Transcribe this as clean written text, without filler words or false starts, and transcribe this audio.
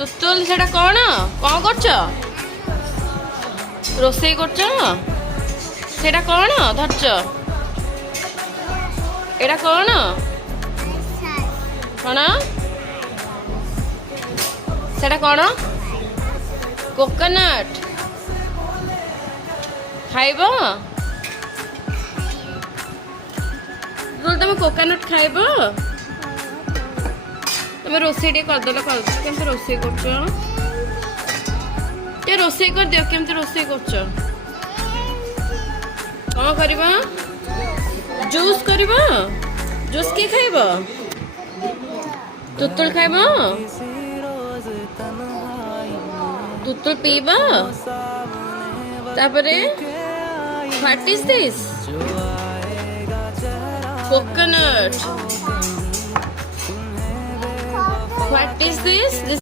ତୁତୁଲ ସେଟା କଣ କରୁଛ? ରୋଷେଇ କରୁଛ? ସେଟା କଣ ଧରିଛ? ଏଟା କଣ କଣ ସେଟା କଣ? କୋକୋନଟ୍ ଖାଇବ? ତମେ କୋକୋନଟ୍ ଖାଇବ? ତମେ ରୋଷେଇ ଟିକେ କରିଦେଲ କେମିତି ରୋଷେଇ କରୁଛ? ଟିକେ ରୋଷେଇ କରିଦିଅ କେମିତି ରୋଷେଇ କରୁଛ? କଣ କରିବ? ଜୁସ୍ କରିବ? ଜୁସ୍ କିଏ ଖାଇବ? ତୁତୁଲ ଖାଇବ? ତୁତୁଲ ପିଇବ? ତାପରେ what is this? Coconut. What is this?